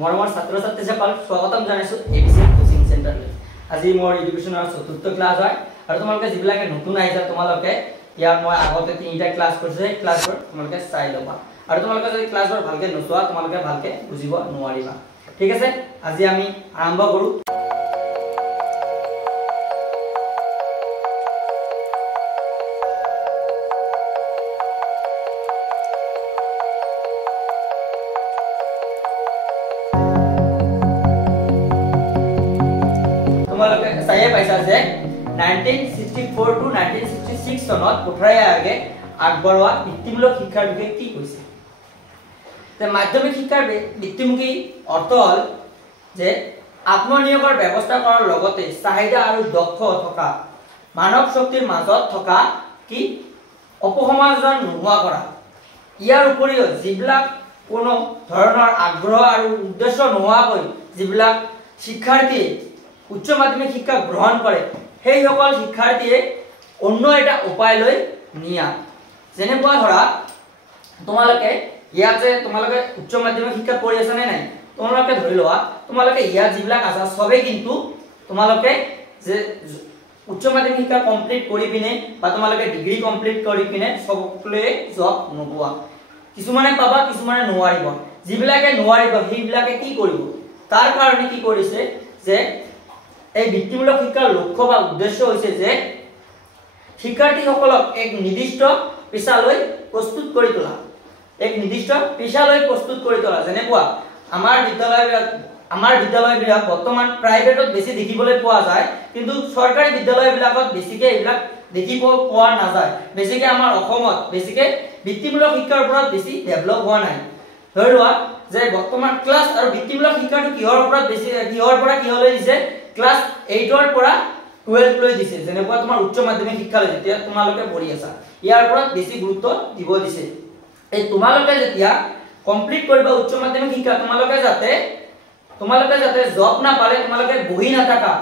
মৰমৰ ছাত্ৰ ছাত্ৰীসকলক স্বাগতম জনাইছো এবিসি কোচিং সেন্টাৰলৈ। আজি মোৰ এডুকেশনৰ চতুৰ্থ ক্লাছ হয় আৰু তোমালোকে যিবিলাকে নতুন আহিছা তোমালোকে ইয়াৰ মই আগতে তিনিটা ক্লাছ কৰিছো এই ক্লাছৰ তোমালোকে চাই লবা আৰু তোমালোকে যদি ক্লাছৰ ভালকে নোচোৱা তোমালোকে ভালকে বুজিব নোৱাৰিবা। ঠিক আছে, আজি আমি আৰম্ভ কৰো। চাইয়ে পাইছা যে 1964 টু 1966 চনত কোঠাৰী আয়োগে আগবঢ়োৱা বৃত্তিমূলক শিক্ষাৰ বিষয়ে কি কৈছে? তে মাধ্যমিক শিক্ষাৰ বৃত্তিমুখী অৰ্থ হ'ল যে আত্মনিয়োগৰ ব্যৱস্থা কৰাৰ লগতে চাহিদা আৰু দক্ষ থকা মানৱ শক্তিৰ মাজত থকা কি অপসমাজন নোহোৱা কৰা। ইয়াৰ উপৰিও যিবিলাক কোনো ধৰণৰ আগ্ৰহ আৰু উদ্দেশ্য নোহোৱাকৈ যিবিলাক শিক্ষাৰ্থী উচ্চ মাধ্যমিক শিক্ষা গ্ৰহণ কৰে সেই সকল শিক্ষাৰ্থীয়ে অন্য এটা উপায় লৈ নিয়া। যেনেকুৱা ধৰা তোমালোকে ইয়াতে তোমালোকে উচ্চ মাধ্যমিক শিক্ষা পঢ়ি আছা নে নাই, তোমালোকে ধৰি লোৱা তোমালোকে ইয়াত যিবিলাক আছা সবে কিন্তু তোমালোকে যে উচ্চ মাধ্যমিক শিক্ষা কমপ্লিট কৰি পিনে বা তোমালোকে ডিগ্ৰী কমপ্লিট কৰি পিনে সকলোৱে জব নোপোৱা। কিছুমানে পাবা কিছুমানে নোৱাৰিব। যিবিলাকে নোৱাৰিব সেইবিলাকে কি কৰিব? তাৰ কাৰণে কি কৰিছে যে এই বৃত্তিমূলক শিক্ষাৰ লক্ষ্য বা উদ্দেশ্য হৈছে যে শিক্ষাৰ্থীসকলক এক নিৰ্দিষ্ট পেছালৈ প্ৰস্তুত কৰি তোলা। এক নিৰ্দিষ্ট পেছালৈ প্ৰস্তুত কৰি তোলা। যেনেকুৱা আমাৰ বিদ্যালয়বিলাক বৰ্তমান প্ৰাইভেটত বেছি দেখিবলৈ পোৱা যায়, কিন্তু চৰকাৰী বিদ্যালয়বিলাকত বেছিকে এইবিলাক দেখিব পোৱা নাযায়। বেছিকে আমাৰ অসমত বেছিকে বৃত্তিমূলক শিক্ষাৰ ওপৰত বেছি ডেভেলপ হোৱা নাই। ধৰি লোৱা যে বৰ্তমান ক্লাছ আৰু বৃত্তিমূলক শিক্ষাটো কিহৰ ওপৰত বেছি কিহৰ পৰা কিহলৈ দিছে? ক্লাছ 8ৰ পৰা 12 লৈ দিছে। যেনেকুৱা তোমাৰ উচ্চ মাধ্যমিক শিক্ষালৈ যেতিয়া তোমালোকে পঢ়ি আছা ইয়াৰ ওপৰত বেছি গুৰুত্ব দিব দিছে। এই তোমালোকে যেতিয়া কমপ্লিট কৰিবা উচ্চ মাধ্যমিক শিক্ষা তোমালোকে যাতে জব না পালে তোমালোকে বহি নাথাকা।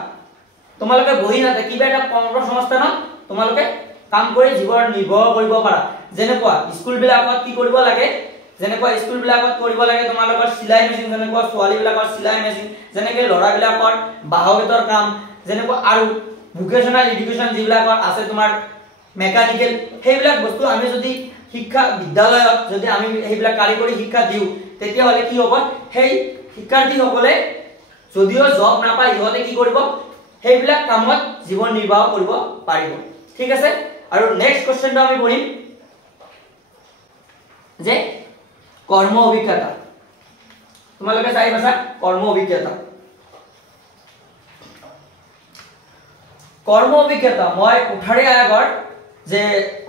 তোমালোকে বহি নাথাকা কিবা এটা কৰ্মসংস্থানত তোমালোকে কাম কৰি জীৱন নিৰ্বাহ কৰিব পাৰা। যেনেকুৱা স্কুলবিলাকত কি কৰিব লাগে? যেনেকুৱা স্কুলবিলাকত কৰিব লাগে তোমালোকৰ সিলাই মেচিন, যেনেকুৱা ছোৱালীবিলাকৰ সিলাই মেচিন, যেনেকৈ ল'ৰাবিলাকৰ বাঁহবেতৰ কাম, যেনেকুৱা আৰু ভোকেশনাল এডুকেশ্যন যিবিলাকৰ আছে তোমাৰ মেকানিকেল, সেইবিলাক বস্তু আমি যদি শিক্ষা বিদ্যালয়ত যদি আমি সেইবিলাক কাৰিকৰী শিক্ষা দিওঁ তেতিয়াহ'লে কি হ'ব? সেই শিক্ষাৰ্থীসকলে যদিও জব নাপায় ইহঁতে কি কৰিব? সেইবিলাক কামত জীৱন নিৰ্বাহ কৰিব পাৰিব। ঠিক আছে, আৰু নেক্সট কোৱেশ্চনটো আমি পঢ়িম যে কৰ্ম অভিজ্ঞতা। তোমালোকে চাই পাইছা কৰ্ম অভিজ্ঞতা। কৰ্ম অভিজ্ঞতা মই কোঠাৰী আয়োগৰ যে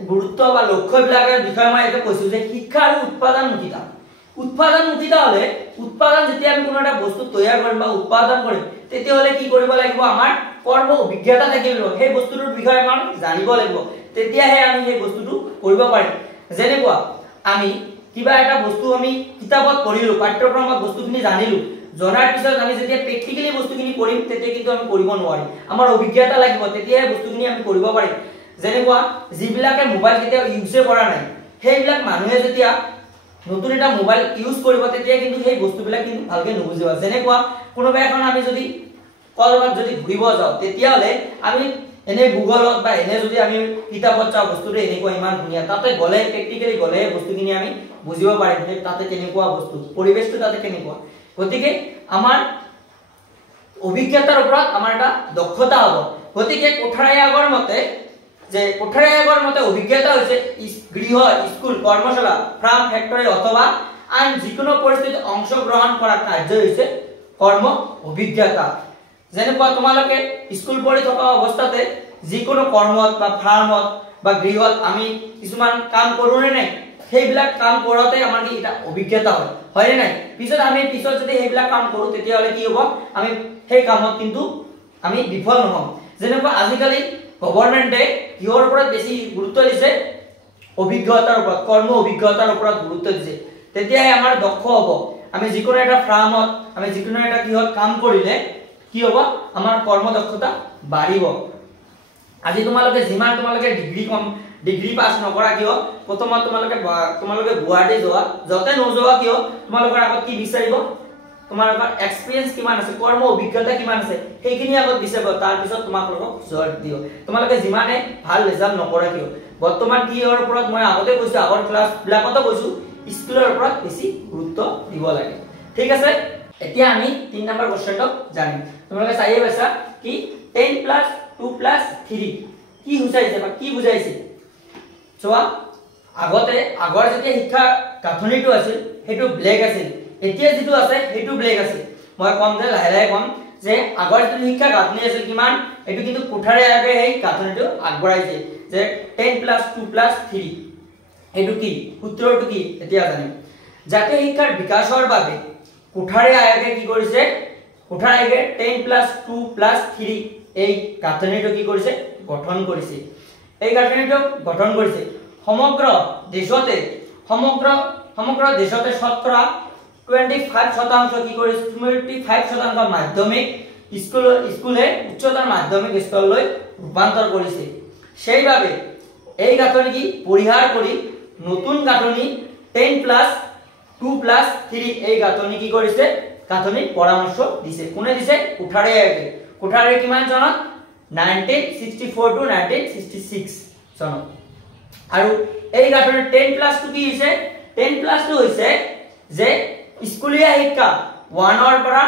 গুৰুত্ব বা লক্ষ্যবিলাকৰ বিষয়ে মই এটা কৈছো যে শিক্ষা আৰু উৎপাদনমুখিতা। উৎপাদনমুখিতা হলে উৎপাদন যেতিয়া আমি কোনো এটা বস্তু তৈয়াৰ কৰিম বা উৎপাদন কৰিম তেতিয়াহ'লে কি কৰিব লাগিব? আমাৰ কৰ্ম অভিজ্ঞতা থাকিব লাগিব। সেই বস্তুটোৰ বিষয়ে আমি জানিব লাগিব, তেতিয়াহে আমি সেই বস্তুটো কৰিব পাৰিম। যেনেকুৱা আমি কিবা এটা বস্তু আমি কিতাপত পঢ়িলো, পাঠ্যক্ৰমত বস্তুখিনি জানিলো, জনাৰ পিছত আমি যেতিয়া প্ৰেক্টিকেলি বস্তুখিনি কৰিম তেতিয়া কিন্তু আমি কৰিব নোৱাৰিম। আমাৰ অভিজ্ঞতা লাগিব, তেতিয়াহে বস্তুখিনি আমি কৰিব পাৰিম। যেনেকুৱা যিবিলাকে মোবাইল কেতিয়াও ইউজে কৰা নাই সেইবিলাক মানুহে যেতিয়া নতুন এটা মোবাইল ইউজ কৰিব তেতিয়া কিন্তু সেই বস্তুবিলাক কিন্তু ভালকে নুবুজিব। যেনেকুৱা কোনোবা এখন আমি যদি ক'ৰবাত যদি ঘূৰিব যাওঁ তেতিয়াহ'লে আমি এনে গুগলত বা এনে যদি আমি কিতাপত চাওঁ বস্তুটো এনেকুৱা ইমান ধুনীয়া, তাতে গ'লে প্ৰেক্টিকেলি গ'লে বস্তুখিনি আমি বুজিব পাৰিম যে তাতে কেনেকুৱা বস্তু, পৰিৱেশটো তাতে কেনেকুৱা। গতিকে আমাৰ অভিজ্ঞতাৰ ওপৰত আমাৰ এটা দক্ষতা হ'ব। গতিকে কোঠাৰী আয়োগৰ মতে অভিজ্ঞতা হৈছে গৃহ, স্কুল, কৰ্মশালা, ফাৰ্ম, ফেক্টৰী অথবা আন যিকোনো পৰিস্থিতিত অংশগ্ৰহণ কৰা কাৰ্য হৈছে কৰ্ম অভিজ্ঞতা। যেনেকুৱা তোমালোকে স্কুল পঢ়ি থকা অৱস্থাতে যিকোনো কৰ্মত বা ফাৰ্মত বা গৃহত আমি কিছুমান কাম কৰোঁ নে নাই? সেইবিলাক কাম কৰোঁতে আমাৰ কি এটা অভিজ্ঞতা হয়নে নাই? পিছত যদি সেইবিলাক কাম কৰোঁ তেতিয়াহ'লে কি হ'ব? আমি সেই কামত কিন্তু আমি বিফল নহ'ম। যেনেকুৱা আজিকালি গভৰ্ণমেণ্টে কিহৰ ওপৰত বেছি গুৰুত্ব দিছে? অভিজ্ঞতাৰ ওপৰত, কৰ্ম অভিজ্ঞতাৰ ওপৰত গুৰুত্ব দিছে। তেতিয়াহে আমাৰ দক্ষ হ'ব। আমি যিকোনো এটা ফাৰ্মত আমি যিকোনো এটা কিহত কাম কৰিলে কি হ'ব? আমাৰ কৰ্ম দক্ষতা বাঢ়িব। আজি তোমালোকে ডিগ্ৰী পাছ নকৰা কিয় তোমালোকে গুৱাহাটী যোৱা, যতে নোযোৱা কিয় তোমালোকৰ আগত কি বিচাৰিব? তোমালোকৰ এক্সপেৰিয়েন্স কিমান আছে কৰ্ম অভিজ্ঞতা কিমান আছে সেইখিনি আগত বিচাৰিব তাৰ পিছত তোমালোকক জোৰ দিও তোমালোকে যিমানে ভাল ৰিজাল্ট নকৰা কিয় বৰ্তমান কিহৰ ওপৰত মই আগতে কৈছো আগৰ ক্লাছ বিলাকতো কৈছো স্কুলৰ ওপৰত বেছি গুৰুত্ব দিব লাগে ঠিক আছে এতিয়া আমি 3 নম্বৰ কোৱেশ্চনটো জানিম তোমালোকে চাইয়ে পাইছা কি 10 + 2 + 3 কি বুজাইছে বা কি বুজাইছে চোৱা আগতে আগৰ যেতিয়া শিক্ষা গাঁথনিটো আছিল হেতু ব্লেক আছিল এতিয়া যেটো আছে হেতু ব্লেক আছে মই কম যে লাহে লাহে কম যে আগৰ যেটো শিক্ষা গাঁথনি আছিল কিমান এটো কিন্তু কোঠাৰে আগে এই গাঁথনিটো আগবঢ়াইছে যে 10 + 2 + 3 এটো কি সূত্ৰটো কি এতিয়া জানিম জাতীয় শিক্ষাৰ বিকাশৰ বাবে কোঠাৰে আগে কি কৰিছে কোঠাৰে আগে 10 + 2 + 3 এই গাঁথনিটো কি কৰিছে গঠন কৰিছে এই গাঁথনিটো গঠন কৰিছে সমগ্ৰ দেশতে শতকৰা 25% কি কৰিছে 25% মাধ্যমিক স্কুলে উচ্চতৰ মাধ্যমিক স্তৰলৈ ৰূপান্তৰ কৰিছে সেইভাবে এই গাঁথনি কি পৰিহাৰ কৰি নতুন গাঁথনি 10 + 2 + 3 এই গাঁথনি কি কৰিছে গাঁথনি পৰামৰ্শ দিছে কোনে দিছে কোঠাৰে কিমান চনত 1964 to 1966 চনত আৰু এই গাঁথনি 10 + 2 কি হৈছে 10 + 2 হৈছে যে স্কুলীয়া শিক্ষা 1 ৰ পৰা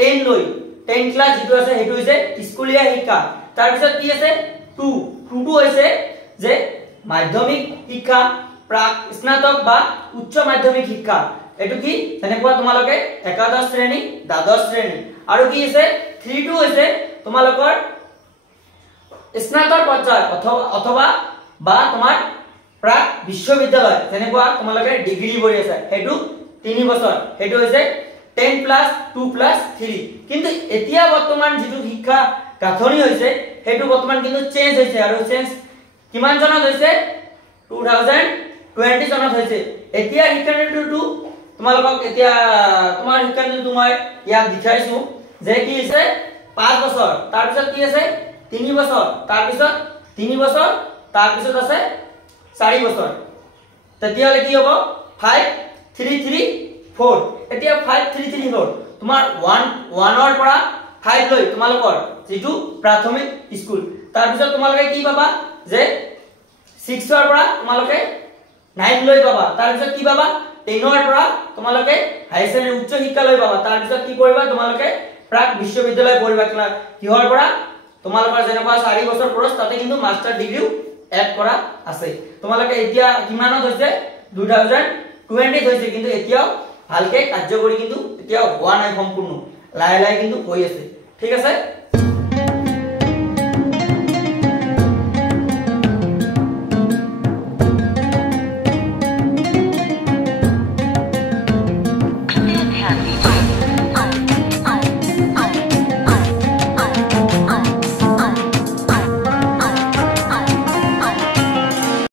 10 লৈ 10 ক্লাস যেটো আছে হেতু হৈছে স্কুলীয়া শিক্ষা তাৰ পিছত কি আছে 2 টো হৈছে যে মাধ্যমিক শিক্ষা প্ৰাক স্নাতক বা উচ্চ মাধ্যমিক শিক্ষা এটো কি তেনেকুৱা তোমালোকে একাদশ শ্ৰেণী দ্বাদশ শ্ৰেণী আৰু কি আছে 3 টো হৈছে তোমালোকৰ স্নাতক পৰ্যায় অথবা বা তোমাৰ প্ৰাক বিশ্ববিদ্যালয় তেনেকুৱা তোমালোকে ডিগ্ৰী কৰি আছে হেতু 3 বছৰ হেতু হৈছে 10 + 2 + 3 কিন্তু এতিয়া বৰ্তমান যেটো শিক্ষা গাঁথনি হৈছে হেতু বৰ্তমান কিন্তু চেঞ্জ হৈছে আৰু চেঞ্জ কিমান জনত হৈছে 2020 চনত হৈছে এতিয়া শিক্ষানীতিটো তোমালোকক এতিয়া তোমাৰ শিক্ষানীতিটো মই ইয়াক দেখাইছো যে কি আছে 5 বছৰ তাৰ পিছত কি আছে 3 বছৰ তাৰ পিছত 3 বছৰ তাৰ পিছত আছে 4 বছৰ তেতিয়ালে কি হ'ব 5 3 3 4 এতিয়া 5 3 3 4 তোমাৰ 1 ৰ পৰা 5 লৈ তোমালোকৰ যেটো প্ৰাথমিক স্কুল তাৰ পিছত তোমালোকে কি পাবা যে 6 ৰ পৰা তোমালোকে 9 লৈ পাবা তাৰ পিছত কি পাবা 10 ৰ পৰা তোমালোকে হাই শ্ৰেণীৰ উচ্চ শিক্ষা লৈ পাবা তাৰ পিছত কি কৰিবা তোমালোকে প্ৰাক বিশ্ববিদ্যালয় পঢ়িবা কিহৰ পৰা তোমালোকৰ যেনেকুৱা 4 বছৰ কোৰ্স তাতে কিন্তু মাস্টাৰ ডিগ্ৰীও এড কৰা আছে তোমালোকে এতিয়া কিমানত হৈছে 2020 হৈছে কিন্তু এতিয়াও ভালকে কাৰ্যকৰী কিন্তু এতিয়া হোৱা নাই সম্পূৰ্ণ লাহে লাহে কিন্তু হৈ আছে ঠিক আছে